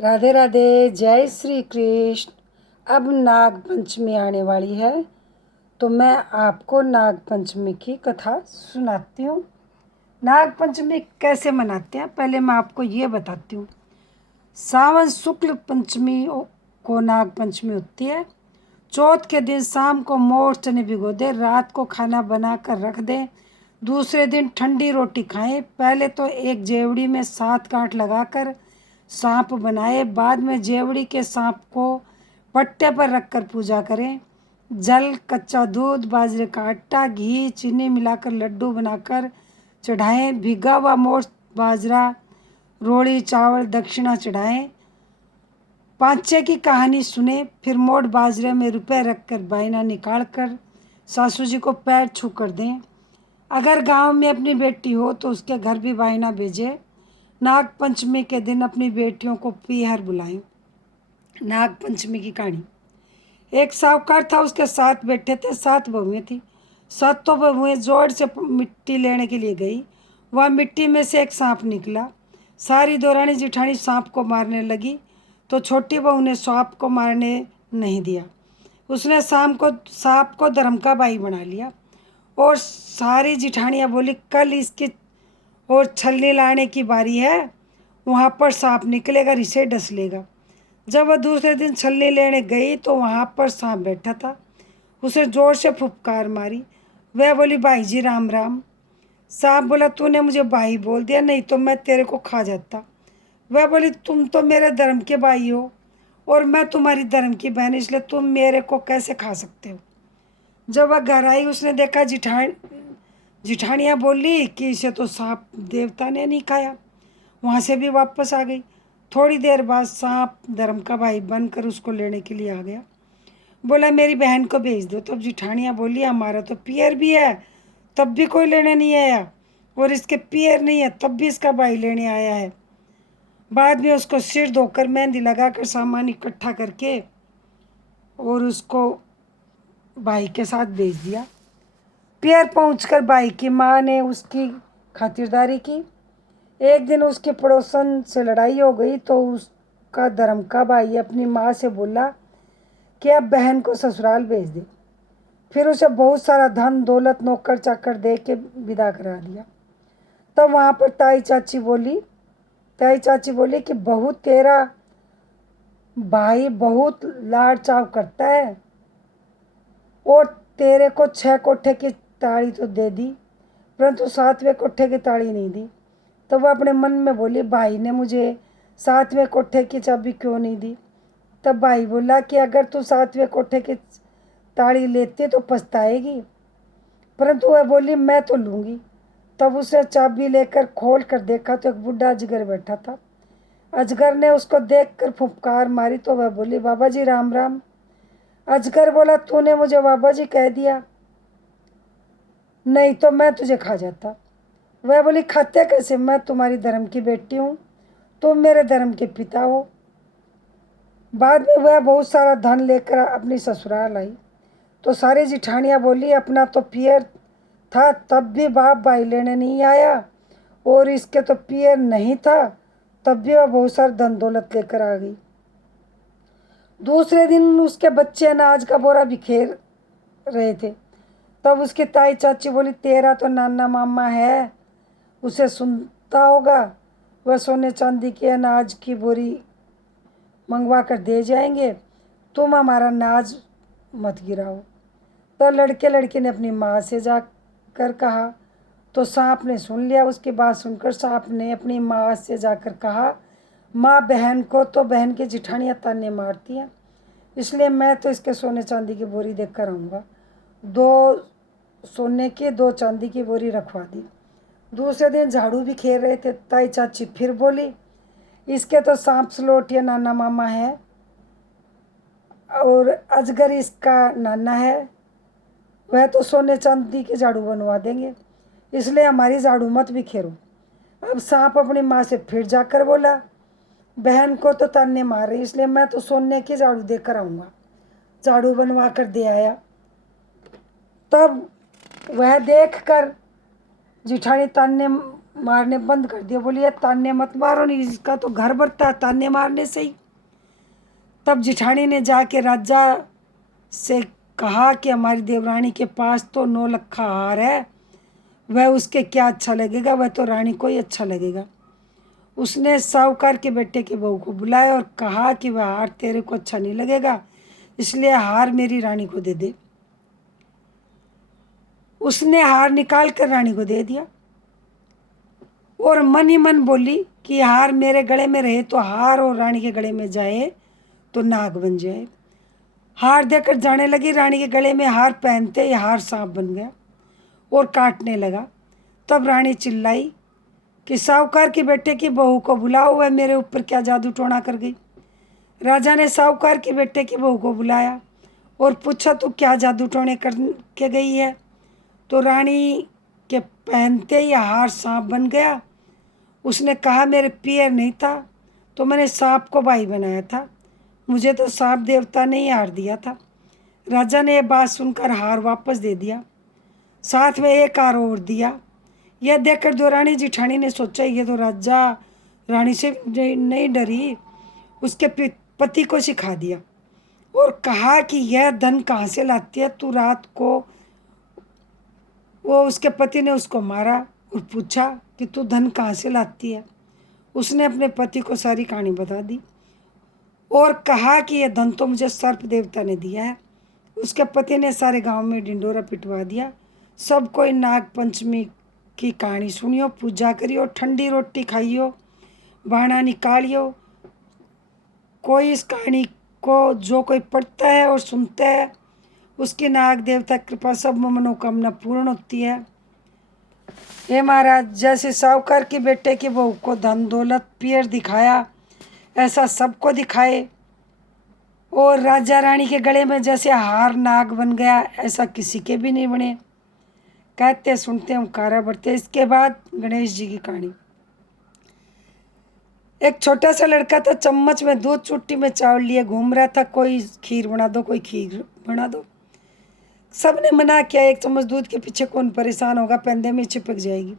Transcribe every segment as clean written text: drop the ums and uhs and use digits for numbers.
राधे राधे, जय श्री कृष्ण। अब नाग पंचमी आने वाली है तो मैं आपको नाग पंचमी की कथा सुनाती हूँ। नाग पंचमी कैसे मनाते हैं पहले मैं आपको ये बताती हूँ। सावन शुक्ल पंचमी को नाग पंचमी होती है। चौथ के दिन शाम को मोठ चने भिगो दे, रात को खाना बना कर रख दें, दूसरे दिन ठंडी रोटी खाएं। पहले तो एक जेवड़ी में 7 गांठ लगाकर सांप बनाए, बाद में जेवड़ी के सांप को पट्टे पर रखकर पूजा करें। जल, कच्चा दूध, बाजरे का आटा, घी, चीनी मिलाकर लड्डू बनाकर चढ़ाएं। भीगा हुआ मोठ बाजरा, रोड़ी, चावल दक्षिणा चढ़ाएं। पांचे की कहानी सुने, फिर मोठ बाजरे में रुपए रखकर बायना निकाल कर सासू जी को पैर छू कर दें। अगर गांव में अपनी बेटी हो तो उसके घर भी बायना भेजे। नाग पंचमी के दिन अपनी बेटियों को पीहर बुलाएं। नाग पंचमी की कहानी। एक साहूकार था, उसके 7 बेटे थे, 7 बहुएं थी। 7 बहुएं जोड़ से मिट्टी लेने के लिए गई। वह मिट्टी में से एक सांप निकला। सारी दौरानी जिठानी सांप को मारने लगी तो छोटी बहू ने सांप को मारने नहीं दिया। उसने सांप को धर्म का भाई बना लिया और सारी जिठानियाँ बोली, कल इसकी और छलनी लाने की बारी है, वहाँ पर सांप निकलेगा, इसे डस लेगा। जब वह दूसरे दिन छलनी लेने गई तो वहाँ पर सांप बैठा था। उसे जोर से फुफकार मारी। वह बोली, भाई जी राम राम। सांप बोला, तूने मुझे भाई बोल दिया, नहीं तो मैं तेरे को खा जाता। वह बोली, तुम तो मेरे धर्म के भाई हो और मैं तुम्हारी धर्म की बहन, इसलिए तुम मेरे को कैसे खा सकते हो। जब वह घर आई उसने देखा जिठानियाँ बोली कि इसे तो सांप देवता ने नहीं खाया। वहाँ से भी वापस आ गई। थोड़ी देर बाद सांप धर्म का भाई बनकर उसको लेने के लिए आ गया। बोला, मेरी बहन को भेज दो। तब जिठानियाँ बोली, हमारा तो पियर भी है तब भी कोई लेने नहीं आया, और इसके पियर नहीं है तब भी इसका भाई लेने आया है। बाद में उसको सिर धोकर मेहंदी लगाकर सामान इकट्ठा करके और उसको भाई के साथ भेज दिया। पियर पहुंचकर भाई की माँ ने उसकी खातिरदारी की। एक दिन उसके पड़ोसन से लड़ाई हो गई तो उसका धर्म का भाई अपनी माँ से बोला कि अब बहन को ससुराल भेज दे। फिर उसे बहुत सारा धन दौलत नौकर चाकर दे के विदा करा दिया। तब वहाँ पर ताई चाची बोली कि बहू, तेरा भाई बहुत लाड़ चाव करता है और तेरे को 6 कोठे की ताड़ी तो दे दी, परंतु 7वें कोठे की ताड़ी नहीं दी। तो वह अपने मन में बोली, भाई ने मुझे 7वें कोठे की चाबी क्यों नहीं दी। तब भाई बोला कि अगर तू 7वें कोठे की ताड़ी लेती तो पछताएगी, परंतु वह बोली, मैं तो लूँगी। तब उसने चाबी लेकर खोल कर देखा तो एक बूढ़ा अजगर बैठा था। अजगर ने उसको देखकर फुफकार मारी तो वह बोली, बाबा जी राम राम। अजगर बोला, तूने मुझे बाबा जी कह दिया, नहीं तो मैं तुझे खा जाता। वह बोली, खाते कैसे, मैं तुम्हारी धर्म की बेटी हूँ, तुम मेरे धर्म के पिता हो। बाद में वह बहुत सारा धन लेकर अपनी ससुराल आई तो सारी जिठानियाँ बोली, अपना तो पियर था तब भी बाप भाई लेने नहीं आया, और इसके तो पियर नहीं था तब भी वह बहुत सारा धन दौलत लेकर आ गई। दूसरे दिन उसके बच्चे अनाज का बोरा बिखेर रहे थे। तब उसकी ताई चाची बोली, तेरा तो नाना मामा है, उसे सुनता होगा, वह सोने चांदी की अनाज की बोरी मंगवा कर दे जाएंगे, तुम हमारा नाज मत गिराओ। तो लड़के लड़की ने अपनी माँ से जाकर कहा तो सांप ने सुन लिया। उसकी बात सुनकर सांप ने अपनी माँ से जाकर कहा, माँ, बहन को तो बहन की जिठानियाँ ताने मारती हैं, इसलिए मैं तो इसके सोने चांदी की बोरी देख कर आऊँगा। 2 सोने की 2 चांदी की बोरी रखवा दी। दूसरे दिन झाड़ू भी खेल रहे थे। ताई चाची फिर बोली, इसके तो सांप सलोटिया नाना मामा है और अजगर इसका नाना है, वह तो सोने चांदी के झाड़ू बनवा देंगे, इसलिए हमारी झाड़ू मत बिखेरो। अब सांप अपनी माँ से फिर जाकर बोला, बहन को तो ताने मार रही, इसलिए मैं तो सोने की झाड़ू देकर आऊँगा। झाड़ू बनवा कर दे आया। तब वह देखकर जिठानी ताने मारने बंद कर दिया। बोली ये ताने मत मारो, नहीं इसका तो घर भरता है ताने मारने से ही। तब जिठानी ने जाके राजा से कहा कि हमारी देवरानी के पास तो 9 लखा हार है, वह उसके क्या अच्छा लगेगा, वह तो रानी को ही अच्छा लगेगा। उसने साहूकार के बेटे की बहू को बुलाया और कहा कि वह हार तेरे को अच्छा नहीं लगेगा, इसलिए हार मेरी रानी को दे दे। उसने हार निकाल कर रानी को दे दिया और मन ही मन बोली कि हार मेरे गले में रहे तो हार, और रानी के गले में जाए तो नाग बन जाए। हार देकर जाने लगी। रानी के गले में हार पहनते ही हार सांप बन गया और काटने लगा। तब रानी चिल्लाई कि साहूकार के बेटे की बहू को बुलाओ, वह मेरे ऊपर क्या जादू टोना कर गई। राजा ने साहूकार के बेटे की बहू को बुलाया और पूछा तू क्या जादू टोने कर के गई है। तो रानी के पहनते ही हार सांप बन गया। उसने कहा मेरे पियर नहीं था तो मैंने सांप को भाई बनाया था, मुझे तो सांप देवता ने ही हार दिया था। राजा ने यह बात सुनकर हार वापस दे दिया, साथ में एक हार और दिया। यह देखकर दो रानी जिठानी ने सोचा ये तो राजा रानी से नहीं डरी, उसके पति को सिखा दिया और कहा कि यह धन कहाँ से लाती है तू। रात को वो उसके पति ने उसको मारा और पूछा कि तू धन कहाँ से लाती है। उसने अपने पति को सारी कहानी बता दी और कहा कि यह धन तो मुझे सर्प देवता ने दिया है। उसके पति ने सारे गांव में ढिंडोरा पिटवा दिया। सब कोई नाग पंचमी की कहानी सुनियो, पूजा करियो, ठंडी रोटी खाइयो, बाणा निकालियो। कोई इस कहानी को जो कोई पढ़ता है और सुनता है उसकी नाग देवता कृपा सब मनोकामना पूर्ण होती है। हे महाराज, जैसे साहूकार के बेटे की बहू को धन दौलत पियर दिखाया ऐसा सबको दिखाए, और राजा रानी के गले में जैसे हार नाग बन गया ऐसा किसी के भी नहीं बने। कहते सुनते हम कारा बढ़ते। इसके बाद गणेश जी की कहानी। एक छोटा सा लड़का था, चम्मच में दूध चुट्टी में चावल लिए घूम रहा था। कोई खीर बना दो, कोई खीर बना दो। सबने मना किया, एक चम्मच दूध के पीछे कौन परेशान होगा, पैंदे में चिपक जाएगी।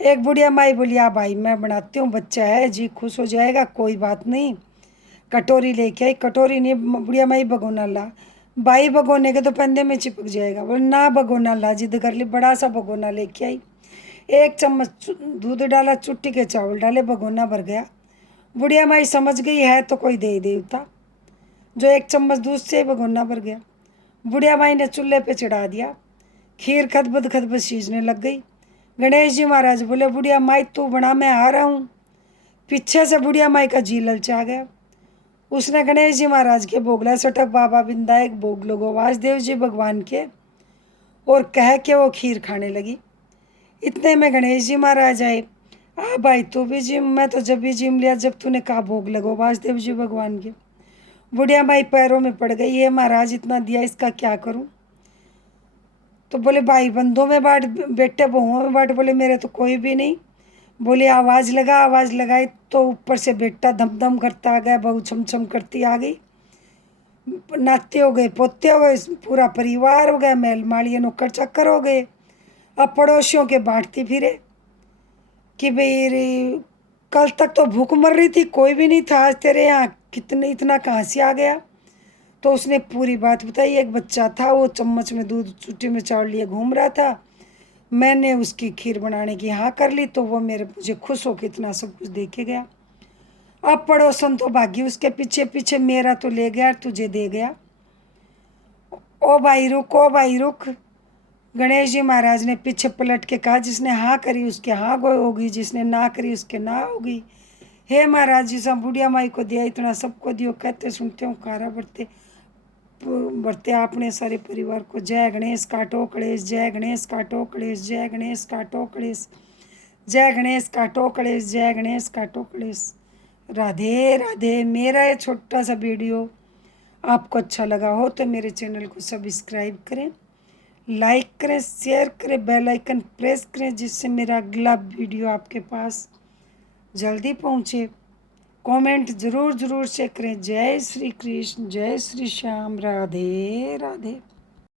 एक बुढ़िया माई बोली आ भाई मैं बनाती हूँ, बच्चा है जी खुश हो जाएगा, कोई बात नहीं। कटोरी लेके आई, कटोरी नहीं बुढ़िया माई भगोना ला। बाई भगोने के तो पैंदे में चिपक जाएगा, बोले ना भगोना ला, जिद कर ली, बड़ा सा भगोना लेके आई। एक चम्मच दूध डाला, चुट्टी के चावल डाले, भगोना भर गया। बुढ़िया माई समझ गई है तो कोई दे देवता, जो एक चम्मच दूध से भगोना भर गया। बुढ़िया माई ने चूल्हे पे चढ़ा दिया। खीर खदबद खदबद सीजने लग गई। गणेश जी महाराज बोले बुढ़िया माई तू बना, मैं आ रहा हूँ। पीछे से बुढ़िया माई का जी ललचा गया। उसने गणेश जी महाराज के भोगला सटक बाबा विंदायक भोग लोगो वासुदेव जी भगवान के, और कह के वो खीर खाने लगी। इतने में गणेश जी महाराज आए। आ भाई तू भी जिम, मैं तो जब भी जिम लिया जब तूने कहा भोग लगो वासुदेव जी भगवान के। बुढ़िया माई पैरों में पड़ गई, ये महाराज इतना दिया इसका क्या करूं। तो बोले भाई बंधुओं में बांट, बेटे बहुओं में बांट। बोले मेरे तो कोई भी नहीं। बोले आवाज़ लगा, आवाज़ लगाई तो ऊपर से बेटा धमधम करता आ गया, बहू छम छम करती आ गई। नाते हो गए, पोते हो गए, पूरा परिवार हो गया, महल मालिए नौकर चाकर हो गए। अब पड़ोसियों के बांटती फिरे कि भाई कल तक तो भूख मर रही थी, कोई भी नहीं था, आज तेरे यहाँ कितने इतना कहाँ से आ गया। तो उसने पूरी बात बताई। एक बच्चा था, वो चम्मच में दूध चुट्टी में चावल लिए घूम रहा था। मैंने उसकी खीर बनाने की हाँ कर ली तो वो मुझे खुश होकर इतना सब कुछ दे के गया। अब पड़ोसन तो भागी उसके पीछे पीछे, मेरा तो ले गया तुझे दे गया। ओ भाई रुक, ओ भाई रुक। गणेश जी महाराज ने पीछे पलट के कहा जिसने हाँ करी उसके हाँ होगी, जिसने ना करी उसके ना होगी। हे महाराज जी सब बुढ़िया माई को दिया इतना सबको दियो। कहते सुनते हो कारा बढ़ते आपने सारे परिवार को। जय गणेश काटो कलेश, जय गणेश काटो कलेश, जय गणेश काटो कलेश, जय गणेश काटो कलेश, जय गणेश काटो कलेश। राधे राधे। मेरा ये छोटा सा वीडियो आपको अच्छा लगा हो तो मेरे चैनल को सब्सक्राइब करें, लाइक करें, शेयर करें, बेल आइकन प्रेस करें जिससे मेरा अगला वीडियो आपके पास जल्दी पहुँचे। कमेंट ज़रूर से करें। जय श्री कृष्ण, जय श्री श्याम, राधे राधे।